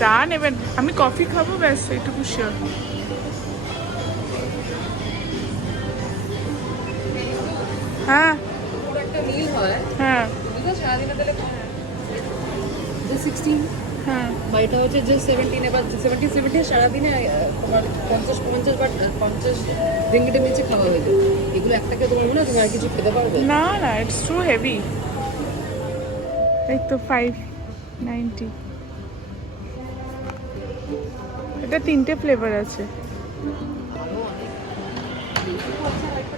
চা নেবেন? আমি কফি খাবো, ব্যাস এইটুকু শিওর। হ্যাঁ একটা মিল হয়, হ্যাঁ বুঝলো সারাদিনে তাহলে 16 হ্যাঁ। বা এটা হচ্ছে যে 17 এবার 70 সারাদিনে তোমার 50 বা 50 রিঙ্গিটের নিচে খাওয়া হয়ে যাবে। এগুলো একটাকে তোমার মনে হয় তুমি আর কিছু খেতে পারবে? না না, ইটস টু হেভি। এই তো 590। এটা 3টে ফ্লেভার আছে। আরো অনেক বেশি খরচা লাগবে